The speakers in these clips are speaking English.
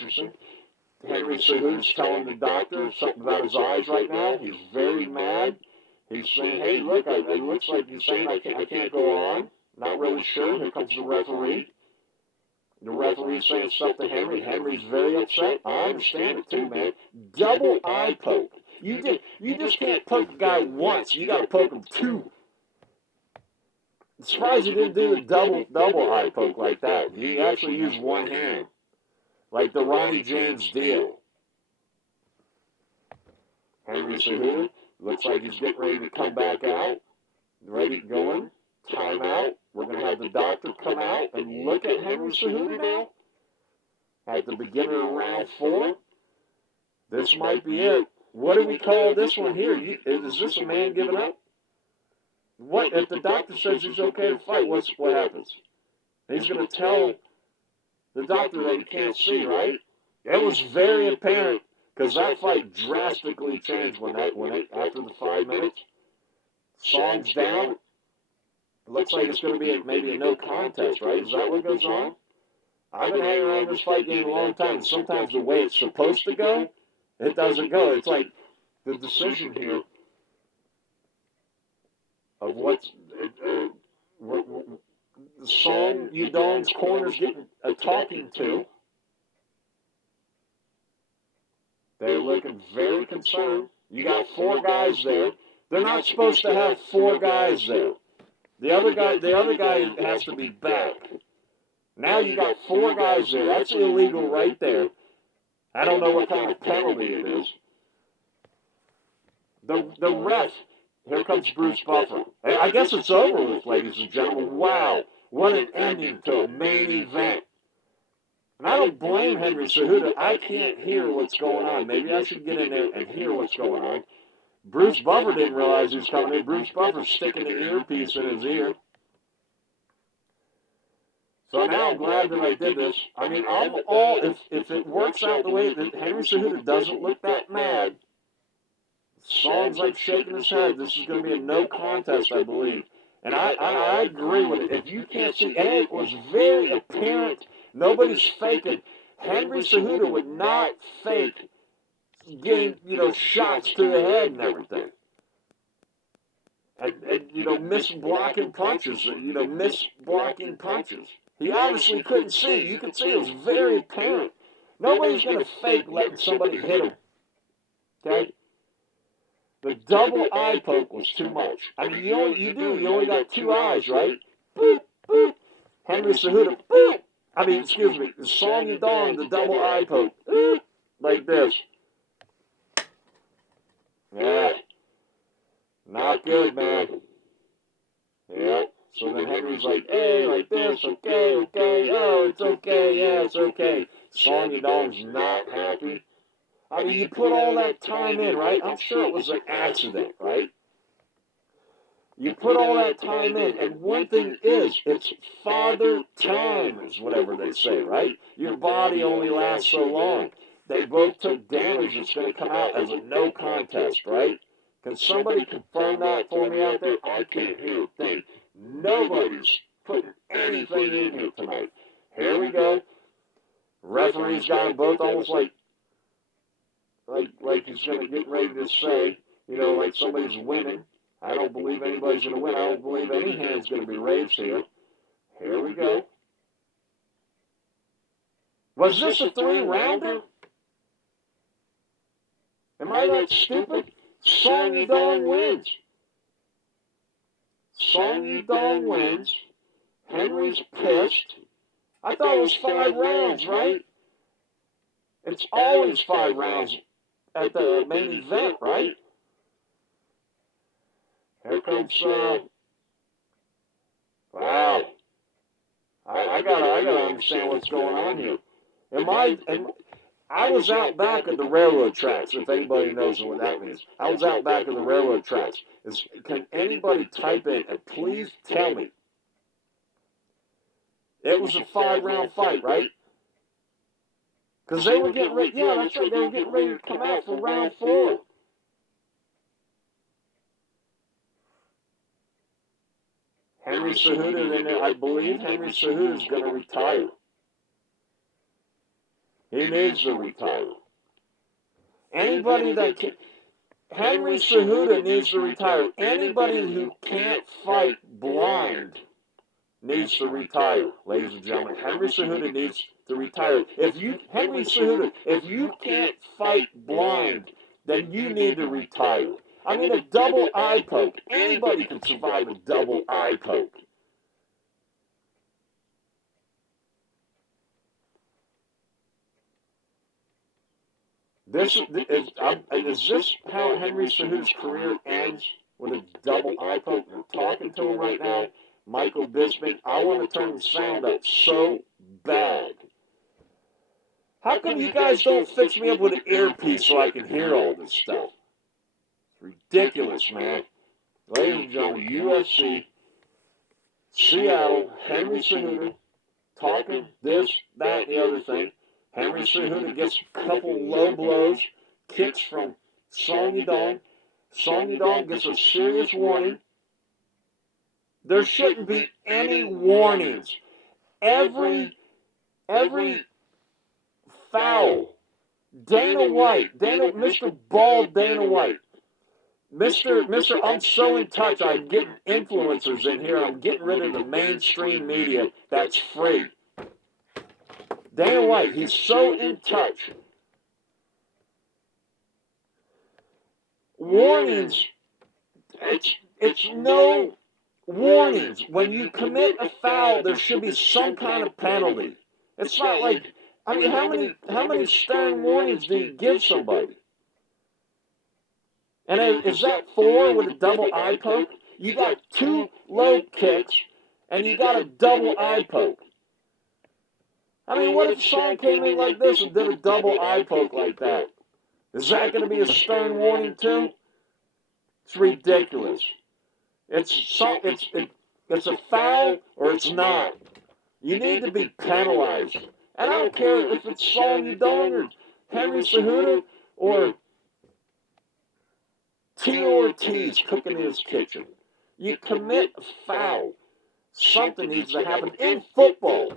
Waterson. Henry Cejudo's telling the doctor something about his eyes right now. He's very mad. He's saying, hey, look, it looks like you're saying I can't go on. Not really sure. Here comes the referee. The referee's saying stuff to Henry. Henry's very upset. I understand it too, man. Double eye poke. You just can't poke a guy once. You got to poke him two. I'm surprised he didn't do the double eye poke like that. He actually used one hand, like the Ronnie James deal. Henry Cejudo looks like he's getting ready to come back out. Ready, going. Timeout. We're going to have the doctor come out and look at Henry Cejudo now. At the beginning of round 4. This might be it. What do we call this one here? Is this a man giving up? What if the doctor says he's okay to fight? What happens? He's going to tell the doctor that he can't see, right? It was very apparent because that fight drastically changed after the 5 minutes. Song's down. Looks like it's going to be maybe a no contest, right? Is that what goes on? I've been hanging around this fight game a long time. Sometimes the way it's supposed to go, it doesn't go. It's like the decision here of what's Song Yadong's corner's getting a talking to. They're looking very concerned. You got 4 guys there. They're not supposed to have 4 guys there. The other guy has to be back. Now you got 4 guys there. That's illegal right there. I don't know what kind of penalty it is. The ref, here comes Bruce Buffer. I guess it's over with, ladies and gentlemen. Wow, what an ending to a main event. And I don't blame Henry Cejudo. I can't hear what's going on. Maybe I should get in there and hear what's going on. Bruce Buffer didn't realize he was coming in. Bruce Buffer's sticking the earpiece in his ear. So now I'm glad that I did this. I mean, if it works out the way that Henry Cejudo doesn't look that mad, Song's like shaking his head. This is going to be a no contest, I believe. And I agree with it. If you can't see, and it was very apparent, nobody's faking. Henry Cejudo would not fake getting, shots to the head and everything. And miss blocking punches, miss blocking punches. He obviously couldn't see. You could see it was very apparent. Nobody's going to fake letting somebody hit him. Okay? The double eye poke was too much. I mean, you only got 2 eyes, right? Boop, boop. Henry Cejudo, boop. Song Yadong, the double eye poke. Boop, like this. Yeah. Not good, man. Yeah. So then Henry's like, hey, like this, okay, oh, it's okay, yeah, it's okay. Song Yadong's not happy. I mean, you put all that time in, right? I'm sure it was an accident, right? You put all that time in, and one thing is, it's father time, is whatever they say, right? Your body only lasts so long. They both took damage. It's going to come out as a no contest, right? Can somebody confirm that for me out there? I can't hear a thing. Nobody's putting anything in here tonight. Here we go. Referee's got them both almost like he's going to get ready to say, like somebody's winning. I don't believe anybody's going to win. I don't believe any hand's going to be raised here. Here we go. Was this a 3-rounder? Am I that stupid? Song Yadong wins. Song Yadong wins. Henry's pissed. I thought it was 5 rounds, right? It's always 5 rounds at the main event, right? Here comes, wow. I gotta understand what's going on here. I was out back at the railroad tracks, if anybody knows what that means. I was out back at the railroad tracks. Can anybody type in and please tell me? It was a 5-round fight, right? Because they were getting ready, yeah, that's right, they were getting ready to come out for round 4. Henry Cejudo, I believe Henry Cejudo is going to retire. He needs to retire. Anybody that can... Henry Cejudo needs to retire. Anybody who can't fight blind needs to retire, ladies and gentlemen. Henry Cejudo needs to retire. Henry Cejudo, if you can't fight blind, then you need to retire. I mean, a double eye poke. Anybody can survive a double eye poke. Is this how Henry Cejudo's career ends? With a double eye poke? We're talking to him right now. Michael Bisping, I want to turn the sound up so bad. How come you guys don't fix me up with an earpiece so I can hear all this stuff? It's ridiculous, man. Ladies and gentlemen, UFC, Seattle, Henry Cejudo, talking this, that, and the other thing. Henry Cejudo gets a couple low blows, kicks from Song Yadong. Song Yadong gets a serious warning. There shouldn't be any warnings. Every foul. Dana White, Mr. Bald Dana White, Mr. I'm so in touch, I'm getting influencers in here, I'm getting rid of the mainstream media that's free. Dana White, he's so in touch. Warnings, it's no warnings. When you commit a foul, there should be some kind of penalty. It's not like, I mean, how many stern warnings do you give somebody? And is that 4 with a double eye poke? You got 2 low kicks, and you got a double eye poke. I mean, what if Song came in like this and did a double eye poke like that? Is that going to be a stern warning too? It's ridiculous. It's a foul or it's not. You need to be penalized. And I don't care if it's Song Yadong or Henry Cejudo or T. Ortiz cooking in his kitchen. You commit a foul. Something needs to happen in football.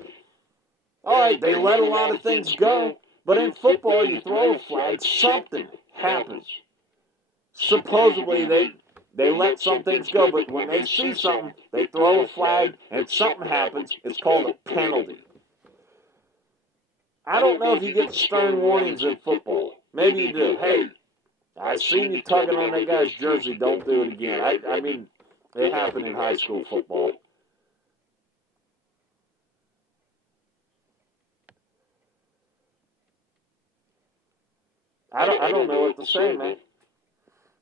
All right, they let a lot of things go, but in football, you throw a flag, something happens. Supposedly, they let some things go, but when they see something, they throw a flag, and something happens. It's called a penalty. I don't know if you get stern warnings in football. Maybe you do. Hey, I seen you tugging on that guy's jersey. Don't do it again. I mean, it happened in high school football. I don't know what to say, man.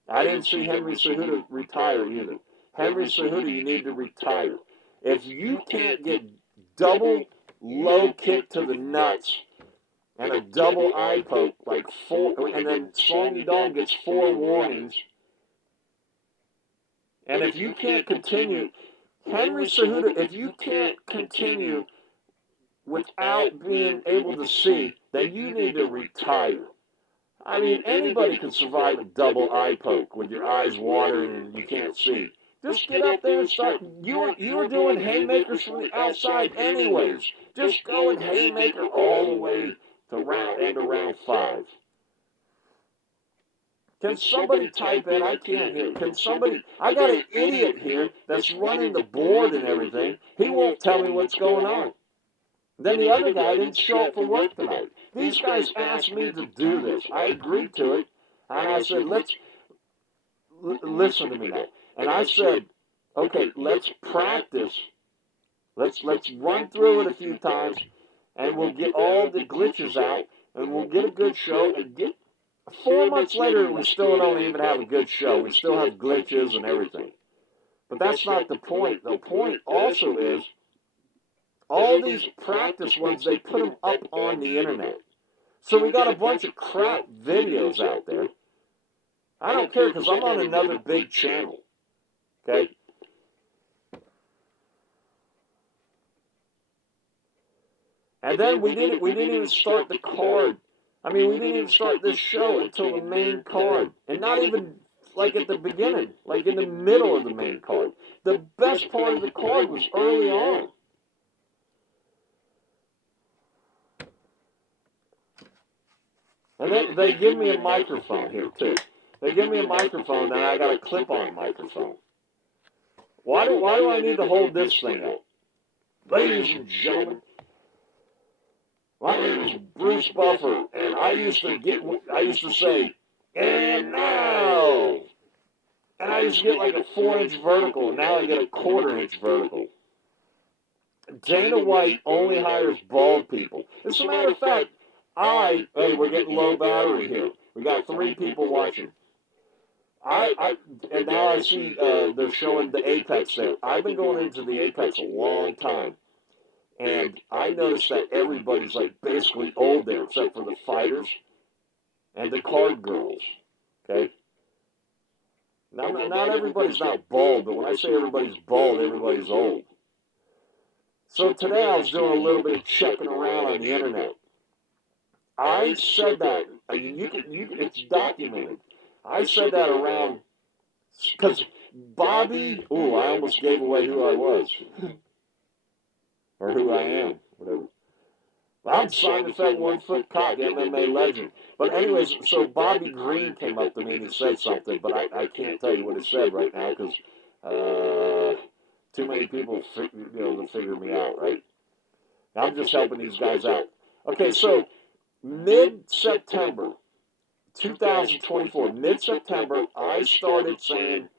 I didn't see Henry Cejudo retire either. Henry Cejudo, you need to retire. If you can't get double low kick to the nuts and a double eye poke, like 4, and then Song Yadong gets 4 warnings, and if you can't continue, Henry Cejudo, if you can't continue without being able to see, then you need to retire. I mean, anybody can survive a double eye poke with your eyes watering and you can't see. Just get up there and start. You were doing haymakers from the outside anyways. Just go and haymaker all the way to round 5. Can somebody type in? I can't hear. Can somebody? I got an idiot here that's running the board and everything. He won't tell me what's going on. Then the other guy didn't show up for work tonight. These guys asked me to do this. I agreed to it. And I said, listen to me now. And I said, okay, let's practice. Let's run through it a few times, and we'll get all the glitches out, and we'll get a good show. And 4 months later, we still don't even have a good show. We still have glitches and everything. But that's not the point. The point also is, all these practice ones, they put them up on the internet. So we got a bunch of crap videos out there. I don't care because I'm on another big channel. Okay? And then we didn't even start the card. I mean, we didn't even start this show until the main card. And not even like at the beginning, like in the middle of the main card. The best part of the card was early on. And they give me a microphone here, too. They give me a microphone, and I got a clip-on microphone. Why do I need to hold this thing up? Ladies and gentlemen, my name is Bruce Buffer, and I used to say, and now. And I used to get like a 4-inch vertical, and now I get a 1/4-inch vertical. Dana White only hires bald people. As a matter of fact, hey, we're getting low battery here. We got 3 people watching. And now I see they're showing the Apex there. I've been going into the Apex a long time. And I noticed that everybody's like basically old there, except for the fighters and the card girls. Okay? Now, not everybody's not bald, but when I say everybody's bald, everybody's old. So today I was doing a little bit of checking around on the internet. I said that, it's documented. I said that around, because Bobby, I almost gave away who I was. Or who I am, whatever. I'm Simon Fett, 1-foot cock, MMA legend. But anyways, so Bobby Green came up to me and he said something, but I can't tell you what he said right now because too many people to figure me out, right? I'm just helping these guys out. Okay, so mid-September 2024, mid-September, I started saying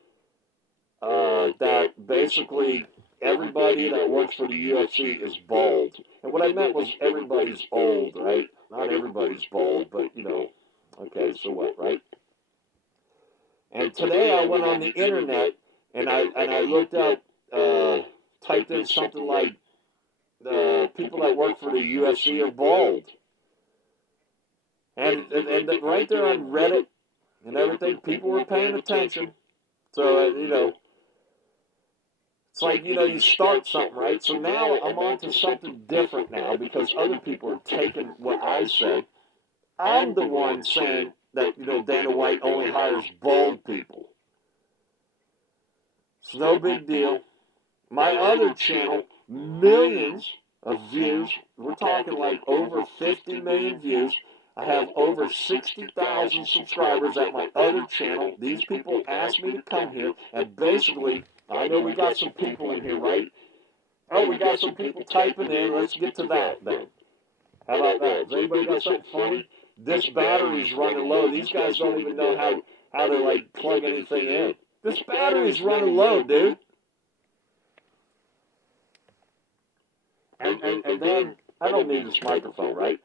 that basically everybody that works for the UFC is bald. And what I meant was everybody's old, right? Not everybody's bald, but, okay, so what, right? And today I went on the internet and I looked up, typed in something like, people that work for the UFC are bald. And right there on Reddit and everything, people were paying attention. So, it's like, you start something, right? So now I'm on to something different now because other people are taking what I said. I'm the one saying that, Dana White only hires bald people. It's no big deal. My other channel, millions of views. We're talking like over 50 million views. I have over 60,000 subscribers at my other channel. These people asked me to come here, and basically, I know we got some people in here, right? Oh, we got some people typing in. Let's get to that then. How about that? Has anybody got something funny? This battery's running low. These guys don't even know how to, like, plug anything in. This battery's running low, dude. And then, I don't need this microphone, right?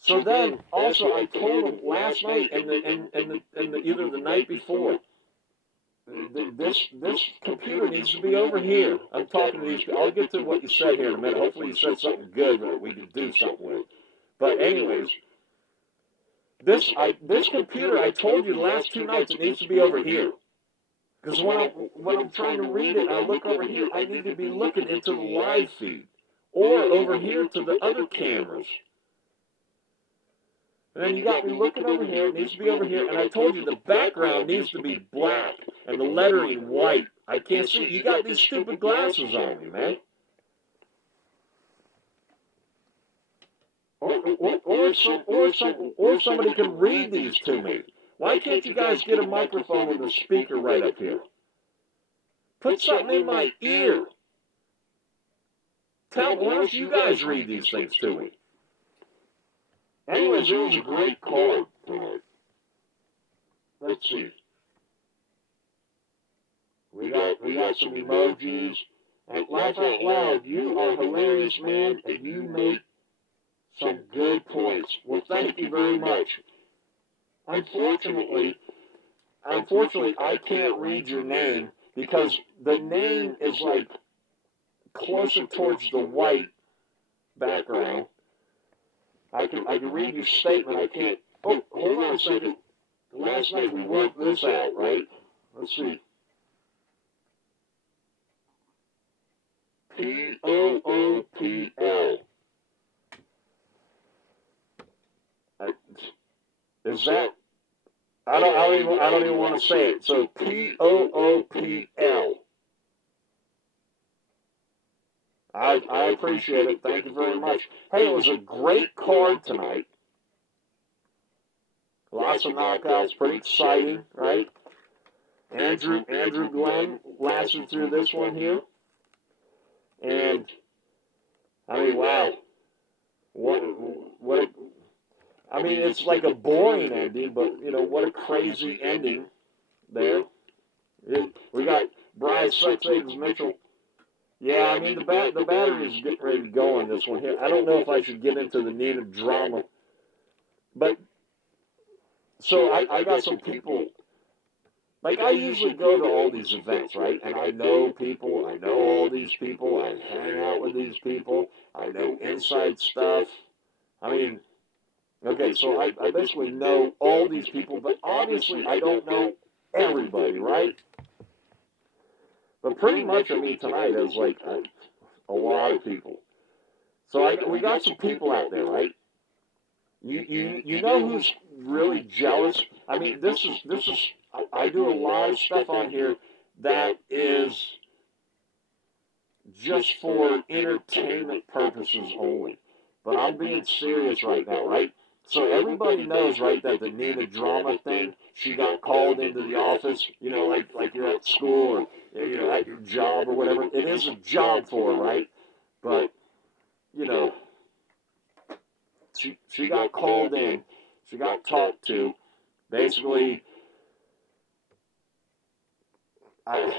So then, also, I told them last night and either the night before, this computer needs to be over here. I'm talking to these people. I'll get to what you said here in a minute. Hopefully you said something good that we can do something with. But anyways, this computer, I told you the last 2 nights, it needs to be over here. Because when I'm trying to read it, I look over here, I need to be looking into the live feed. Or over here to the other cameras. And then you got me looking over here, it needs to be over here, and I told you the background needs to be black and the lettering white. I can't see. You got these stupid glasses on me, man. Or somebody can read these to me. Why can't you guys get a microphone and a speaker right up here? Put something in my ear. Why don't you guys read these things to me? Anyways, it was a great card tonight. Let's see. We got some emojis. And laugh out loud. You are hilarious, man, and you make some good points. Well, thank you very much. Unfortunately, I can't read your name because the name is like closer towards the white background. I can read your statement. I can't. Oh, hold on a second. Last night we worked this out, right? Let's see. Poopl. Is that? I don't even want to say it. So Poopl. I appreciate it. Thank you very much. Hey, it was a great card tonight. Lots of knockouts, pretty exciting, right? Andrew Glenn lasted through this one here. And, I mean, wow. I mean, it's like a boring ending, but, you know, what a crazy ending there. We got Bryce, Sex Eggs, Mitchell. Yeah, I mean, the battery is getting ready to go on this one here. I don't know if I should get into the needed drama. But, so I got some people, like I usually go to all these events, right? And I know people, I know all these people, I hang out with these people, I know inside stuff. I mean, okay, so I basically know all these people, but obviously I don't know everybody, right? But pretty much, I mean, tonight is like a lot of people. So we got some people out there, right? You know who's really jealous? I mean, this is I do a lot of stuff on here that is just for entertainment purposes only. But I'm being serious right now, right? So everybody knows, right, that the Nina drama thing, she got called into the office, you know, like you're at school or, you know, at your job or whatever. It is a job for her, right? But, you know, she got called in. She got talked to. Basically, I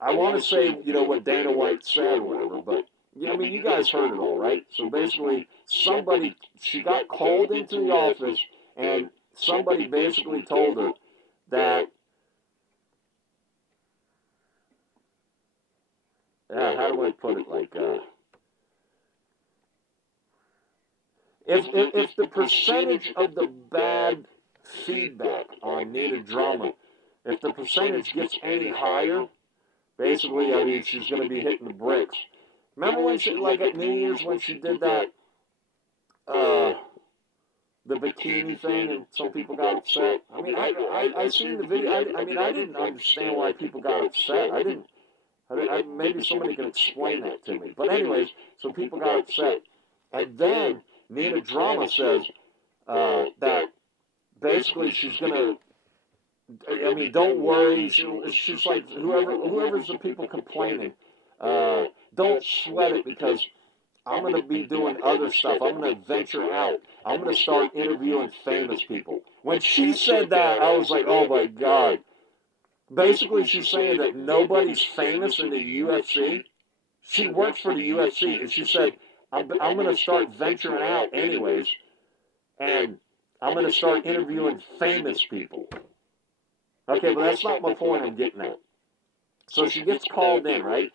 want to say, you know, what Dana White said or whatever, but, yeah, I mean, you guys heard it all, right? So basically, she got called into the office, and somebody basically told her that, how do I put it, like, if the percentage of the bad feedback on Nina drama, if the percentage gets any higher, basically, I mean, she's going to be hitting the bricks. Remember when she, like at New Year's, when she did that, the bikini thing, and some people got upset? I mean, I seen the video. I mean, I didn't understand why people got upset. Maybe somebody can explain that to me. But anyways, so people got upset. And then Nina Drama says that basically she's going to, I mean, don't worry. She's like, whoever's the people complaining, don't sweat it because I'm going to be doing other stuff. I'm going to venture out. I'm going to start interviewing famous people. When she said that, I was like, oh my God. Basically, she's saying that nobody's famous in the UFC. She works for the UFC, and she said, I'm going to start venturing out anyways, and I'm going to start interviewing famous people. Okay, but that's not my point I'm getting at. So she gets called in, right?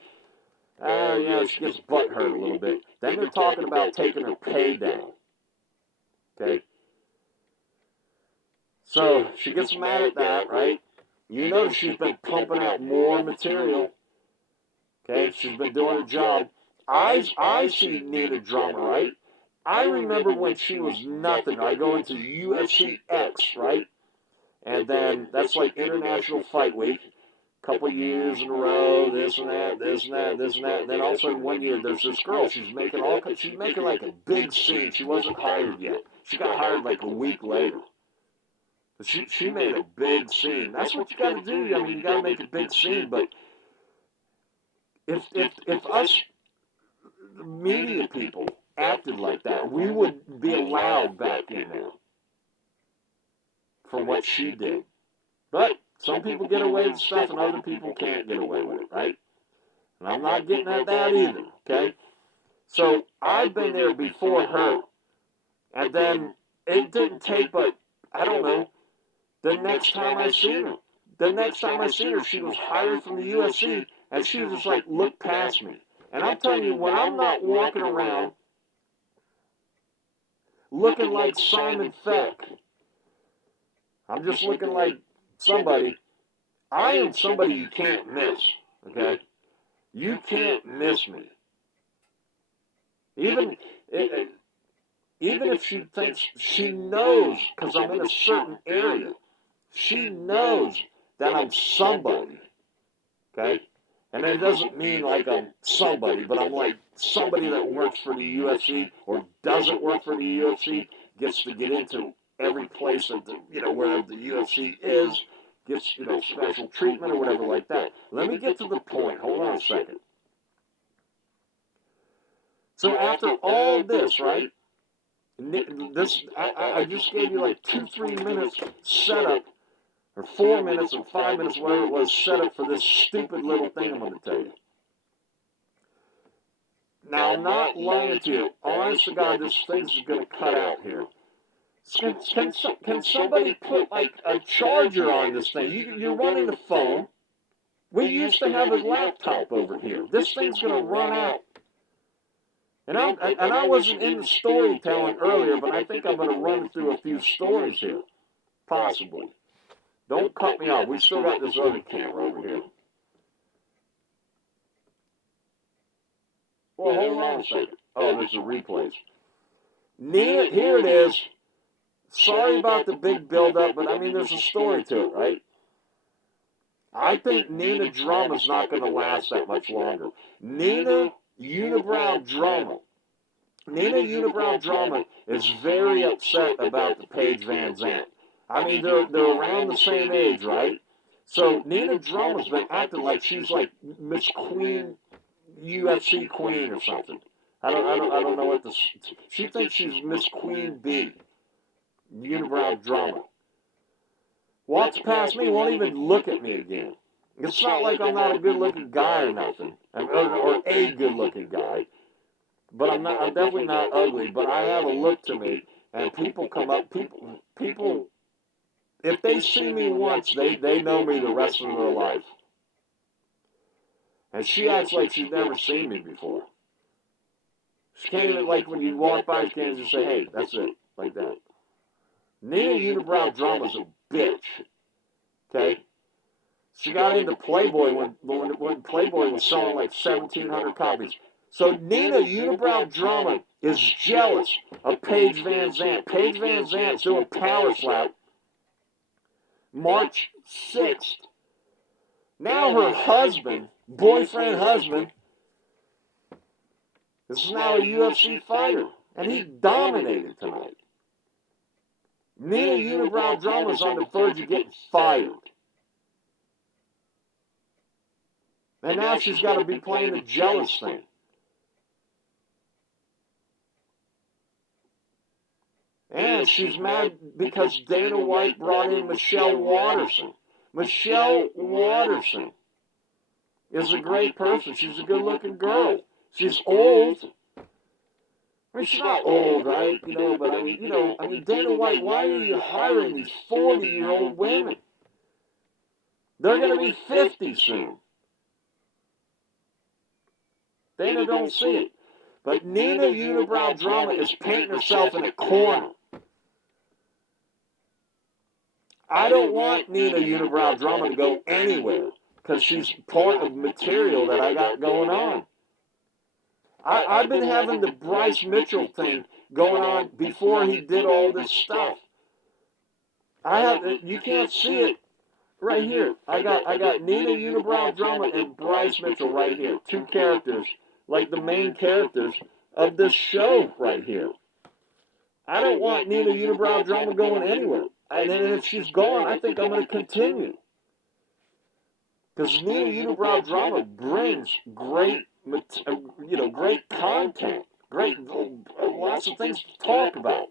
She gets butthurt a little bit. Then they're talking about taking her pay down. Okay? So she gets mad at that, right? You know she's been pumping out more material. Okay? She's been doing her job. I see Nina drama, right? I remember when she was nothing. I go into UFC X, right? And then that's like International Fight Week. Couple years in a row, this and that, this and that, this and that. And then all of a sudden one year there's this girl, she's making like a big scene. She wasn't hired yet. She got hired like a week later. But she made a big scene. That's what you gotta do. I mean, you gotta make a big scene, but if us media people acted like that, we would be allowed back in there for what she did. But some people get away with stuff and other people can't get away with it, right? And I'm not getting at that either, okay? So I've been there before her. And then it didn't take but, I don't know, the next time I seen her, she was hired from the UFC, and she was just like, look past me. And I'm telling you, when I'm not walking around looking like Simon Feck, I'm just looking like somebody. I am somebody you can't miss, okay? You can't miss me. Even if she thinks, she knows, because I'm in a certain area, she knows that I'm somebody, okay? And it doesn't mean like I'm somebody, but I'm like somebody that works for the UFC or doesn't work for the UFC gets to get into every place that where the UFC is gets special treatment or whatever like that. Let me get to the point. Hold on a second. So after all this, right? I just gave you like 2-3 minutes setup, or 4 minutes or 5 minutes, whatever it was, setup for this stupid little thing I'm going to tell you. Now, I'm not lying to you. Honest to God, this thing's going to cut out here. Can somebody put like a charger on this thing? You're running the phone. We used to have a laptop over here. This thing's going to run out. And I wasn't in the storytelling earlier, but I think I'm going to run through a few stories here. Possibly. Don't cut me off. We still got this other camera over here. Well, hold on a second. Oh, there's the replays. Nina, here it is. Sorry about the big build-up, but I mean, there's a story to it, right? I think Nina Drama's not going to last that much longer. Nina Unibrow Drama. Nina Unibrow Drama is very upset about the Paige VanZant. I mean, they're around the same age, right? So Nina Drama's been acting like she's like Miss Queen, UFC Queen or something. I don't know what this. She thinks she's Miss Queen B. Unibrow Drama. Walks past me, won't even look at me again. It's not like I'm not a good-looking guy or nothing, or a good-looking guy. But I'm definitely not ugly. But I have a look to me, and people come up. People, if they see me once, they know me the rest of their life. And she acts like she's never seen me before. She can't even, like, when you walk by, she can't even just say, "Hey, that's it," like that. Nina Unibrow Drama's a bitch. Okay. She got into Playboy when Playboy was selling like 1,700 copies. So Nina Unibrow Drama is jealous of Paige VanZant. Paige VanZant's doing Power Slap March 6th. Now her husband, boyfriend husband, is now a UFC fighter. And he dominated tonight. Nina Unibrow Drama's on the verge of getting fired. And now she's got to be playing the jealous thing. And she's mad because Dana White brought in Michelle Waterson. Michelle Waterson is a great person. She's a good-looking girl. She's old. I mean, she's not old, right? But I mean, Dana White, why are you hiring these 40-year-old women? They're going to be 50 soon. Dana don't see it. But Nina Unibrow Drama is painting herself in a corner. I don't want Nina Unibrow Drama to go anywhere because she's part of material that I got going on. I've been having the Bryce Mitchell thing going on before he did all this stuff. You can't see it right here. I got Nina Unibrow Drama and Bryce Mitchell right here. Two characters, like the main characters of this show right here. I don't want Nina Unibrow Drama going anywhere. And if she's gone, I think I'm going to continue. Because Nina Unibrow Drama brings great, great content, lots of things to talk about.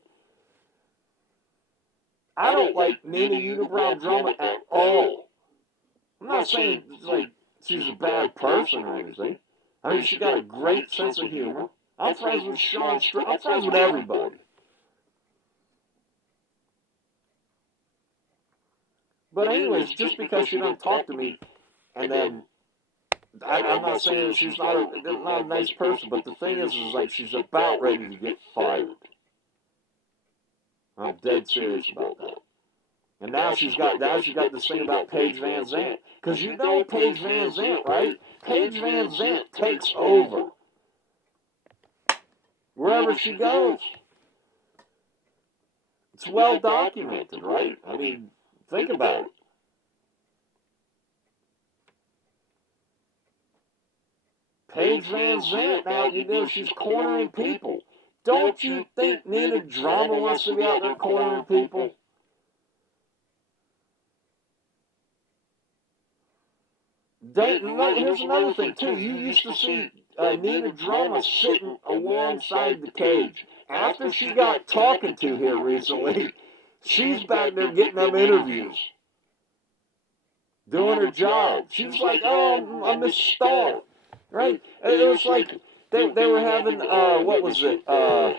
I don't like Nina Unibrow Drama at all. I'm not saying like she's a bad person or anything. I mean, she got a great sense of humor. I'm friends with Sean. I'm friends with everybody. But anyways, just because she don't talk to me, and then I'm not saying that she's not a nice person, but the thing is like she's about ready to get fired. I'm dead serious about that. And now she's got this thing about Paige VanZant, because you know Paige VanZant, right? Paige VanZant takes over wherever she goes. It's well documented, right? I mean, think about it. Paige VanZant, now, she's cornering people. Don't you think Nina Drama wants to be out there cornering people? Here's another thing, too. You used to see Nina Drama sitting alongside the cage. After she got talking to here recently, she's back there getting them interviews, doing her job. She was like, oh, I'm Miss Star, right? And it was like they were having, what was it? Come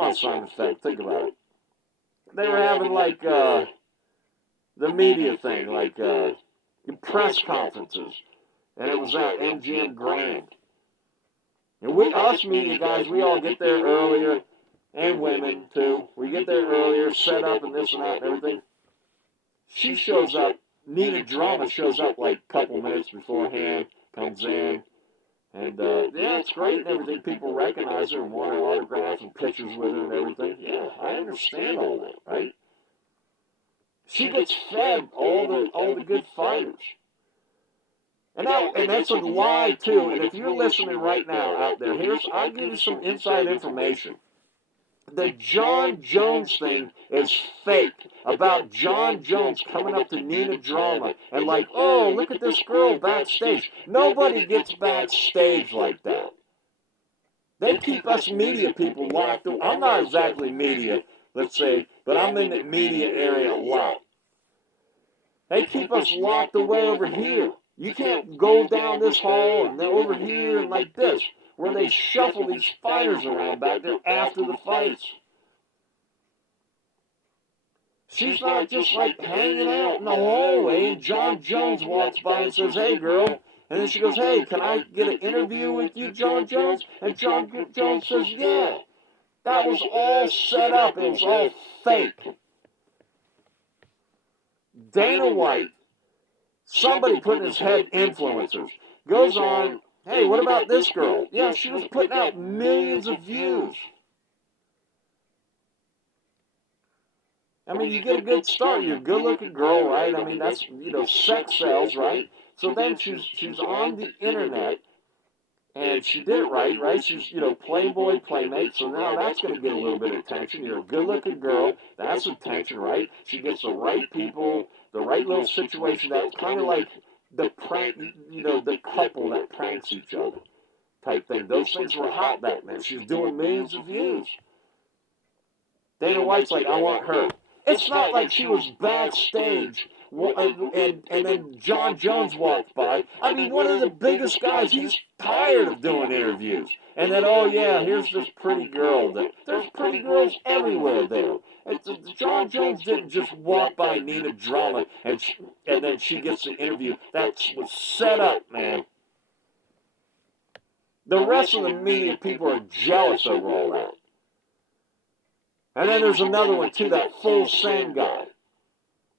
on, Simon Fett, think about it. They were having, like, the media thing, like, press conferences. And it was at MGM Grand. And us media guys, we all get there earlier, and women too. We get there earlier, set up and this and that and everything. She shows up, Nina Drama shows up like a couple minutes beforehand, comes in, and yeah, it's great and everything. People recognize her and want her autographs and pictures with her and everything. Yeah, I understand all that, right? She gets fed all the good fighters. And that's a lie, too. And if you're listening right now out there, I'll give you some inside information. The Jon Jones thing is fake. About Jon Jones coming up to Nina Drama and like, oh, look at this girl backstage. Nobody gets backstage like that. They keep us media people locked away. I'm not exactly media, let's say, but I'm in the media area a lot. They keep us locked away over here. You can't go down this hall and then over here and like this, where they shuffle these fighters around back there after the fights. She's not just like hanging out in the hallway and Jon Jones walks by and says, hey girl, and then she goes, hey, can I get an interview with you, Jon Jones? And Jon Jones says, yeah. That was all set up. It was all fake. Dana White, somebody put in his head influencers, goes on, hey, what about this girl? Yeah, she was putting out millions of views. I mean, you get a good start. You're a good-looking girl, right? I mean, that's, sex sells, right? So then she's on the internet, and she did it right? She's, Playboy, Playmate, so now that's going to get a little bit of attention. You're a good-looking girl. That's attention, right? She gets the right people, the right little situation. That's kind of like the prank, the couple that pranks each other type thing. Those things were hot back then. She's doing millions of views. Dana White's like, I want her. It's not like she was backstage and then Jon Jones walked by. I mean, one of the biggest guys, he's tired of doing interviews. And then, oh yeah, here's this pretty girl. There's pretty girls everywhere there. Jon Jones didn't just walk by Nina Drama and then she gets the interview. That was set up, man. The rest of the media people are jealous over all that. And then there's another one, too, that Full Send guy.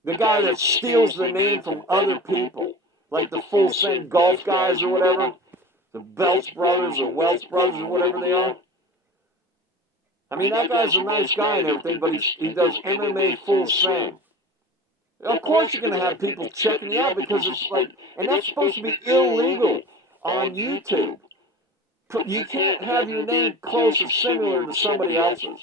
The guy that steals the name from other people. Like the Full Send golf guys or whatever. The Belts brothers or Welch brothers or whatever they are. I mean, that guy's a nice guy and everything, but he does MMA Full Send. Of course you're going to have people checking you out because it's like, and that's supposed to be illegal on YouTube. You can't have your name close or similar to somebody else's.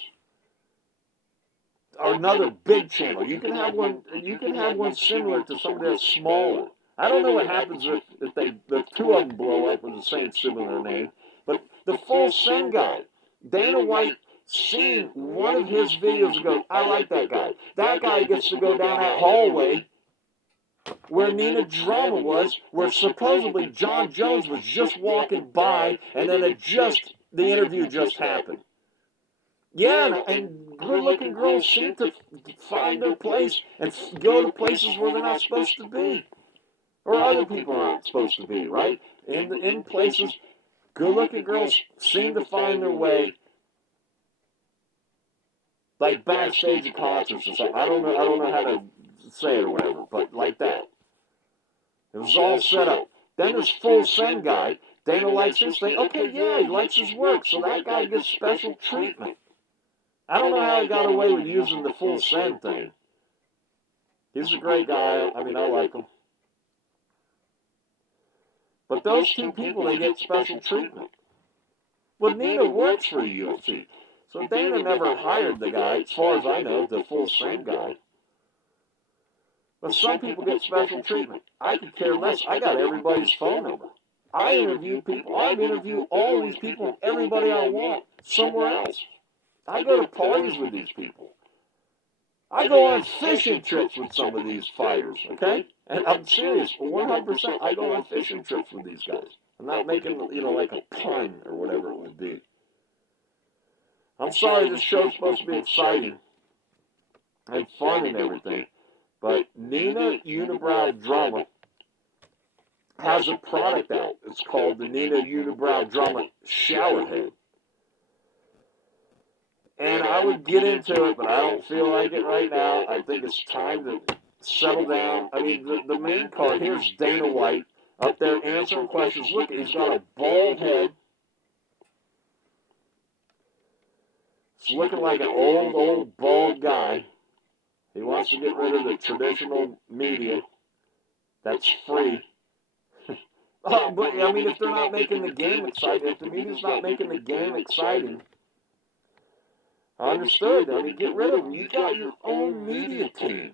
Or another big channel. You can have one. You can have one similar to somebody that's smaller. I don't know what happens if the two of them blow up with the same similar name. But the Full Send guy, Dana White, seen one of his videos and goes, I like that guy. That guy gets to go down that hallway where Nina Drama was, where supposedly Jon Jones was just walking by, and then the interview just happened. Yeah, and good-looking girls seem to find their place and go to places where they're not supposed to be. Or other people aren't supposed to be, right? In places, good-looking girls seem to find their way, like backstage at concerts or something. I don't know how to say it or whatever, but like that. It was all set up. Then this Full Send guy, Dana likes his thing. Okay, yeah, he likes his work, so that guy gets special treatment. I don't know how he got away with using the Full Send thing. He's a great guy. I mean, I like him. But those two people, they get special treatment. Well, Nina works for the UFC. So Dana never hired the guy, as far as I know, the full same guy. But some people get special treatment. I could care less. I got everybody's phone number. I interview people. I interview all these people and everybody I want somewhere else. I go to parties with these people. I go on fishing trips with some of these fighters, okay? And I'm serious, 100%. I go on fishing trips with these guys. I'm not making, like a pun or whatever it would be. I'm sorry, this show's supposed to be exciting and fun and everything, but Nina Unibrow Drama has a product out. It's called the Nina Unibrow Drama Showerhead. And I would get into it, but I don't feel like it right now. I think it's time to settle down. I mean, the main card, here's Dana White up there answering questions. Look, he's got a bald head. It's looking like an old bald guy. He wants to get rid of the traditional media that's free. But, I mean, if they're not making the game exciting, if the media's not making the game exciting, I understood. I mean, get rid of them. You got your own media team.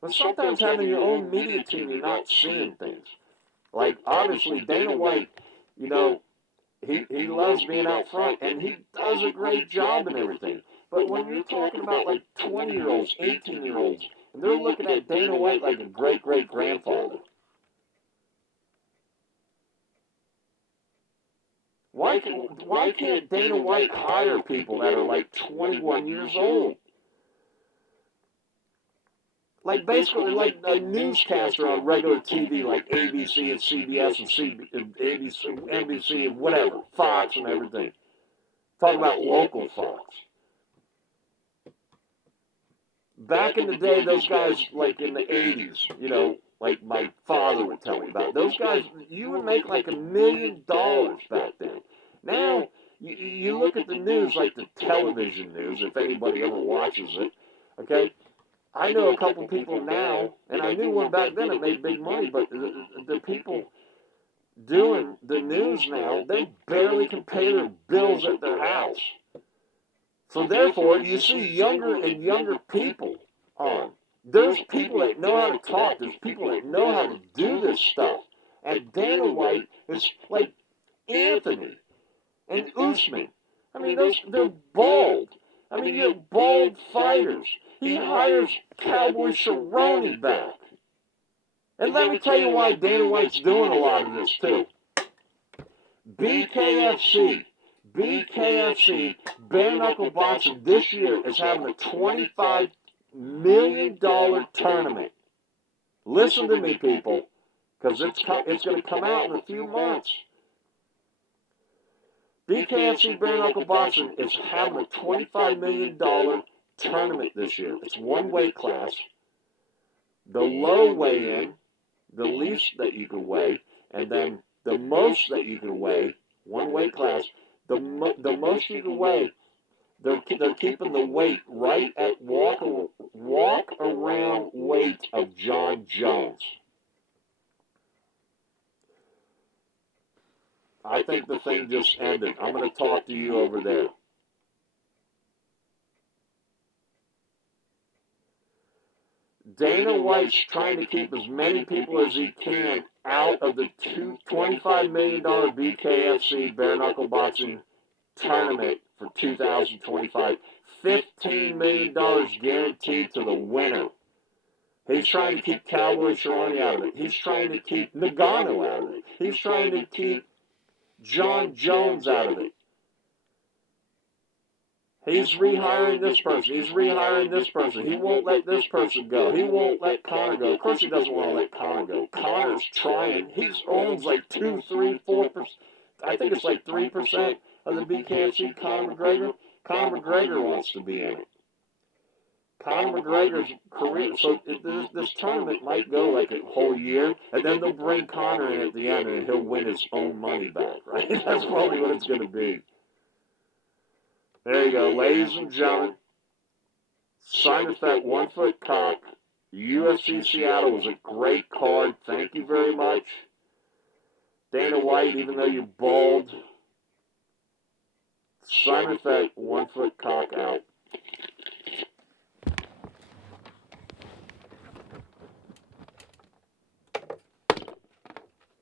But sometimes having your own media team, you're not seeing things. Like, obviously, Dana White, he loves being out front, and he does a great job and everything. But when you're talking about, like, 20-year-olds, 18-year-olds, and they're looking at Dana White like a great-great-grandfather, why can't Dana White hire people that are, like, 21 years old? Like, basically, like a newscaster on regular TV, like ABC and CBS and ABC, NBC and whatever, Fox and everything. Talking about local Fox. Back in the day, those guys, like in the 80s, like my father would tell me about, those guys, you would make like $1 million back then. Now, you look at the news, like the television news, if anybody ever watches it, okay? I know a couple people now, and I knew one back then that made big money, but the people doing the news now, they barely can pay their bills at their house. So therefore, you see younger and younger people on. There's people that know how to talk. There's people that know how to do this stuff. And Dana White is like Anthony and Usman. I mean, they're bald. I mean, you're bald fighters. He hires Cowboy Cerrone back. And let me tell you why Dana White's doing a lot of this, too. BKFC, bare knuckle boxing this year is having a $25 million tournament. Listen to me, people, because it's going to come out in a few months. BKFC bare knuckle boxing is having a $25 million tournament this year. It's one weight class. The low weigh-in, the least that you can weigh, and then the most that you can weigh, one weight class, the most you can weigh, they're keeping the weight right at walk around weight of Jon Jones. I think the thing just ended. I'm going to talk to you over there. Dana White's trying to keep as many people as he can out of the $25 million BKFC bare knuckle boxing tournament for 2025. $15 million guaranteed to the winner. He's trying to keep Cowboy Cerrone out of it. He's trying to keep Nagano out of it. He's trying to keep Jon Jones out of it. He's rehiring this person. He's rehiring this person. He won't let this person go. He won't let Conor go. Of course he doesn't want to let Conor go. Conor's trying. He owns like 2, 3, 4%. I think it's like 3% of the BKFC, Conor McGregor. Conor McGregor wants to be in it. Conor McGregor's career, so this tournament might go like a whole year, and then they'll bring Conor in at the end, and he'll win his own money back, right? That's probably what it's going to be. There you go, ladies and gentlemen. Simon Fett, 1 foot cock. UFC Seattle was a great card. Thank you very much. Dana White, even though you're bald, Simon Feck, 1 foot cock out.